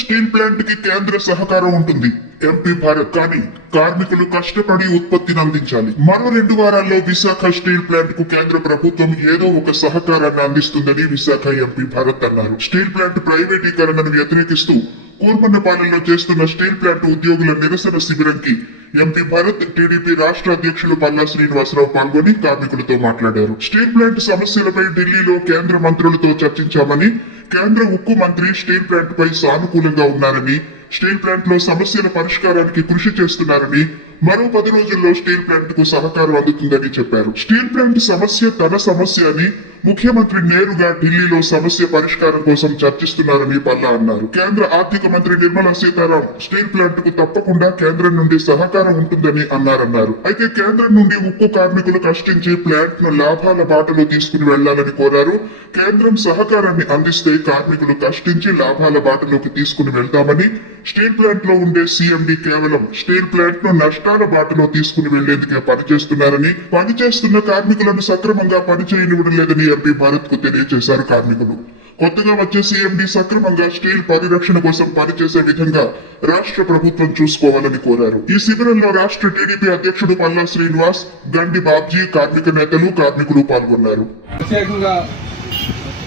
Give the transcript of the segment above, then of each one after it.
Steel plant కి కేంద్ర సహకారం ఉంటుంది ఎంపీ భారత్. కానీ కార్మికులు కష్టపడి ఉత్పత్తిని అందించాలి. మరో 2 వారాల్లో విశాఖ స్టీల్ ప్లాంట్ కు కేంద్ర ప్రభుత్వం ఏదో ఒక సహకారాన్ని అందిస్తుందని విశాఖ ఎంపీ భారత్ అన్నారు. స్టీల్ ప్లాంట్ ప్రైవేటీకరణను వ్యతిరేకిస్తూ కూర్మన్నపాలెంలో చేస్తున్న స్టీల్ ప్లాంట్ ఉద్యోగుల నిరసన శిబిరంకి ఎంపీ భారత్ టీడీపీ రాష్ట్ర అధ్యక్షులు పల్లా శ్రీనివాసరావు పాల్గొని కార్మికులతో మాట్లాడారు. స్టీల్ ప్లాంట్ సమస్యలపై ఢిల్లీలో కేంద్ర మంత్రులతో చర్చించామని, కేంద్ర ఉక్కు మంత్రి స్టీల్ ప్లాంట్ పై సానుకూలంగా ఉన్నారని, స్టీల్ ప్లాంట్ లో సమస్యల పరిష్కారానికి కృషి చేస్తున్నారని, మరో 10 రోజుల్లో స్టీల్ ప్లాంట్ కు సహకారం అందుతుందని చెప్పారు. స్టీల్ ప్లాంట్ సమస్య తన సమస్య అని, ముఖ్యమంత్రి నేరుగా ఢిల్లీలో సమస్య పరిష్కారం కోసం చర్చిస్తున్నారని పల్లా అన్నారు. కేంద్ర ఆర్థిక మంత్రి నిర్మలా సీతారామన్ స్టీల్ ప్లాంట్ కు తప్పకుండా కేంద్రం నుండి సహకారం ఉంటుందని అన్నారు. అయితే కేంద్రం నుండి ఉక్కు కార్మికులు కష్టించి ప్లాంట్ ను లాభాల బాటలో తీసుకుని వెళ్లాలని కోరారు. కేంద్రం సహకారాన్ని అందిస్తే కార్మికులు కష్టించి లాభాల బాటలోకి తీసుకుని వెళ్తామని, స్టీల్ ప్లాంట్ లో ఉండే సీఎండీ కేవలం స్టీల్ ప్లాంట్ ను నష్టాల బాటలో తీసుకుని వెళ్లేందుకే పనిచేస్తున్నారని, పనిచేస్తున్న కార్మికులను సక్రమంగా పనిచేయనివ్వడం లేదని ఎంపీ భారత్ కు తెలియజేశారు కార్మికులు. కొత్తగా వచ్చే సీఎండీ సక్రమంగా స్టీల్ పరిరక్షణ కోసం పనిచేసే విధంగా రాష్ట్ర ప్రభుత్వం చూసుకోవాలని కోరారు. ఈ శిబిరంలో రాష్ట్ర టీడీపీ అధ్యక్షుడు పల్లా శ్రీనివాస్, గండి బాబ్జీ, కార్మిక నేతలు, కార్మికులు పాల్గొన్నారు. ప్రత్యేకంగా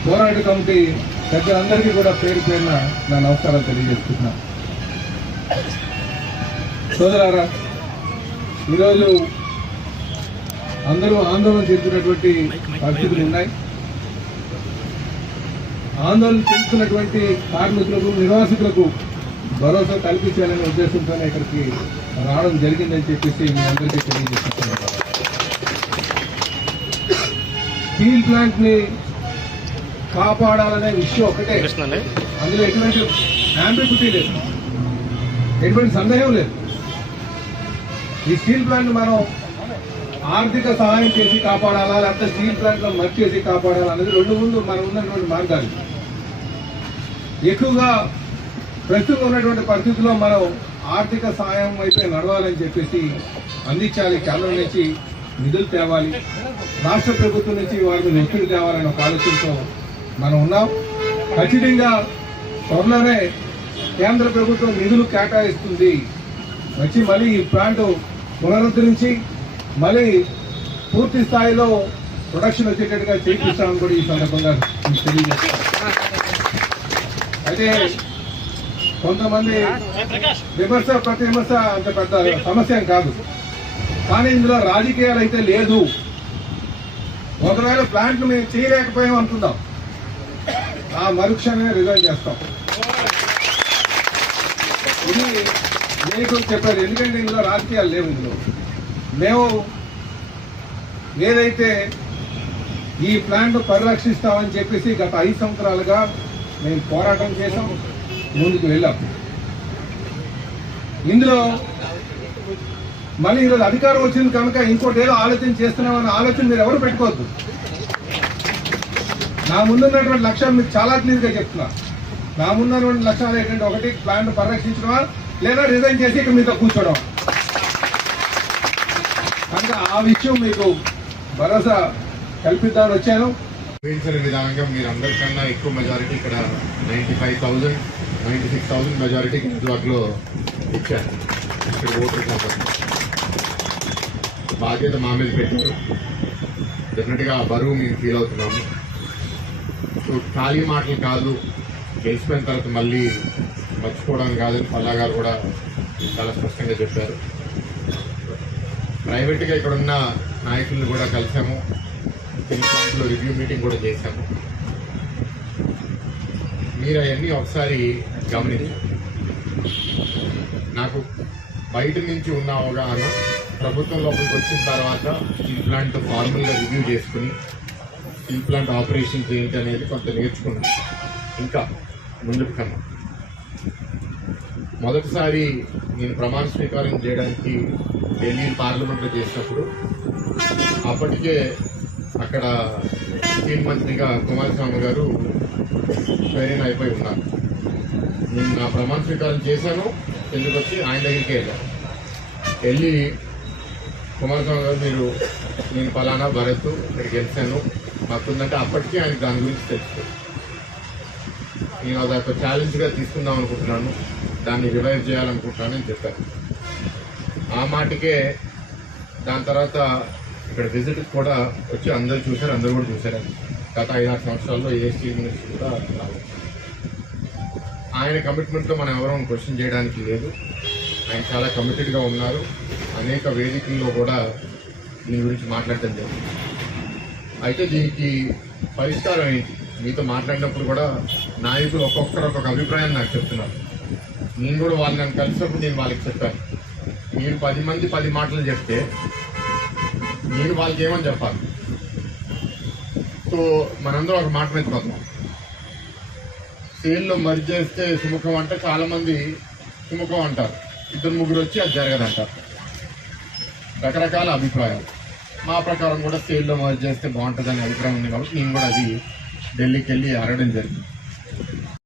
పోరాట కమిటీ పెద్దలందరికీ కూడా పేరు పేరున నా నమస్కారాలు తెలియజేస్తున్నా. సోదరారా, ఈరోజు అందరూ ఆందోళన చెందుతున్నటువంటి పరిస్థితులు ఉన్నాయి. ఆందోళన చెందుతున్నటువంటి కార్మికులకు, నిర్వాసితులకు భరోసా కల్పించాలనే ఉద్దేశంతోనే ఇక్కడికి రావడం జరిగిందని చెప్పేసి మీ అందరికీ తెలియజేస్తున్నాను. స్టీల్ ప్లాంట్ ని కాపాడాలనే విషయం ఒకటే, అందులో ఎటువంటి అంబిగ్యూటీ లేదు, ఎటువంటి సందేహం లేదు. ఈ స్టీల్ ప్లాంట్ మనం ఆర్థిక సహాయం చేసి కాపాడాలా, లేకపోతే స్టీల్ ప్లాంట్ లో మర్చి చేసి కాపాడాలా అనేది రెండు ముందు మనం ఉన్నటువంటి మార్గాలు. ఎక్కువగా ప్రస్తుతం ఉన్నటువంటి పరిస్థితుల్లో మనం ఆర్థిక సహాయం వైపే నడవాలని చెప్పేసి అందించాలి. కేంద్రం నుంచి నిధులు తేవాలి, రాష్ట్ర ప్రభుత్వం నుంచి వారిని ఒత్తిడి తేవాలనే ఒక ఆలోచనతో మనం ఉన్నాం. ఖచ్చితంగా త్వరలోనే కేంద్ర ప్రభుత్వం నిధులు కేటాయిస్తుంది. వచ్చి మళ్ళీ ఈ ప్లాంట్ పునరుద్ధరించి మళ్ళీ పూర్తి స్థాయిలో ప్రొడక్షన్ వచ్చేటట్టుగా చేపిస్తామని కూడా ఈ సందర్భంగా తెలియజేస్తాం. అయితే కొంతమంది విమర్శ ప్రతి విమర్శ అంత పెద్ద సమస్య కాదు, కానీ ఇందులో రాజకీయాలు అయితే లేదు. ఒకవేళ ప్లాంట్ మేము చేయలేకపోయాం అనుకుందాం, ఆ మరుక్షణమే రిజైన్ చేస్తాం. ఇది మీకు చెప్పారు, ఎందుకంటే ఇందులో రాజకీయాలు లేవు. ఇందులో మేము ఏదైతే ఈ ప్లాంట్ పరిరక్షిస్తామని చెప్పేసి గత 5 సంవత్సరాలుగా మేము పోరాటం చేసాం, ముందుకు వెళ్ళాం. ఇందులో మళ్ళీ ఈరోజు అధికారం వచ్చింది కనుక ఇంకోటి ఏదో ఆలోచన చేస్తున్నామన్న ఆలోచన మీరు ఎవరు పెట్టుకోవద్దు. నా ముందున్నటువంటి లక్ష్యాలు మీకు చాలా క్లియర్గా చెప్తున్నా. నా ముందున్నటువంటి లక్ష్యాలు ఏంటంటే, ఒకటి ప్లాంట్ పరిరక్షించడమా, లేదా రిజైన్ చేసి ఇక్కడ మీతో కూర్చోవడం. కనుక ఆ విషయం మీకు భరోసా కల్పిద్దామని వచ్చాను. విధానంగా మీరు అందరికన్నా ఎక్కువ మెజారిటీ ఇక్కడ 95,000, 96,000 మెజారిటీ గాజువాకలో ఇచ్చారు. ఇక్కడ ఓటర్ కాబట్టి బాధ్యత మా మీద పెట్టారు. డెఫినెట్గా ఆ బరువు మేము ఫీల్ అవుతున్నాము. ఖాళీ మాటలు కాదు, గెలిచిపోయిన తర్వాత మళ్ళీ మర్చిపోవడం కాదని పల్లా గారు కూడా చాలా స్పష్టంగా చెప్పారు. ప్రైవేట్గా ఇక్కడ ఉన్న నాయకులను కూడా కలిసాము, స్టీల్ ప్లాంట్లో రివ్యూ మీటింగ్ కూడా చేశాము. మీరు అవన్నీ ఒకసారి గమనించారు. నాకు బయట నుంచి ఉన్న అవగాహన, ప్రభుత్వం లోపలికి వచ్చిన తర్వాత స్టీల్ ప్లాంట్ ఫార్మల్గా రివ్యూ చేసుకుని స్టీల్ ప్లాంట్ ఆపరేషన్స్ ఏంటి అనేది కొంత నేర్చుకున్నాను. ఇంకా ముందుకు కన్నా మొదటిసారి నేను ప్రమాణ స్వీకారం చేయడానికి ఢిల్లీ పార్లమెంట్లో చేసినప్పుడు అప్పటికే అక్కడ స్టీల్ మంత్రిగా కుమారస్వామి గారు స్వేరింగ్ అయిపోయి ఉన్నారు. నేను నా ప్రమాణ స్వీకారం చేశాను, ఎందుకు వచ్చి ఆయన దగ్గరికి వెళ్ళి కుమారస్వామి గారు నేను ఫలానా భరత్ ఇక్కడ గెలిచాను మాకుందంటే అప్పటికే ఆయన దాని గురించి తెలుసు. నేను అదొక ఛాలెంజ్గా తీసుకుందాం అనుకుంటున్నాను, దాన్ని రివైవ్ చేయాలనుకుంటున్నానని చెప్పారు. ఆ మాటకే దాని తర్వాత ఇక్కడ విజిట్ కూడా వచ్చి అందరూ చూశారు, అందరూ కూడా చూశారు. గత 5-6 సంవత్సరాల్లో ఏ స్టీల్ మినిస్టర్ కూడా రాలేదు. ఆయన కమిట్మెంట్తో మనం ఎవరూ క్వశ్చన్ చేయడానికి లేదు. ఆయన చాలా కమిటెడ్గా ఉన్నారు. అనేక వేదికల్లో కూడా దీని గురించి మాట్లాడటం జరిగింది. అయితే దీనికి పరిష్కారం ఏంటి? మీతో మాట్లాడినప్పుడు కూడా నాయకులు ఒక్కొక్కరు ఒక్కొక్క అభిప్రాయాన్ని నాకు చెప్తున్నారు. నేను కూడా వాళ్ళు నన్ను కలిసినప్పుడు నేను వాళ్ళకి చెప్పాను, మీరు 10 మంది 10 మాటలు చెప్తే నేను వాళ్ళకి ఏమని చెప్పాలి. సో మనందరం ఒక మాట మీద పోతాం. సేల్లో మర్జ్ చేస్తే సుముఖం అంటే చాలా మంది సుముఖం అంటారు, 2-3 వచ్చి అది జరగదంటారు. రకరకాల అభిప్రాయాలు. మా ప్రకారం కూడా సేల్లో మర్జ్ చేస్తే బాగుంటుందనే అభిప్రాయం ఉంది కాబట్టి నేను కూడా అది ఢిల్లీకి వెళ్ళి అడగడం జరిగింది.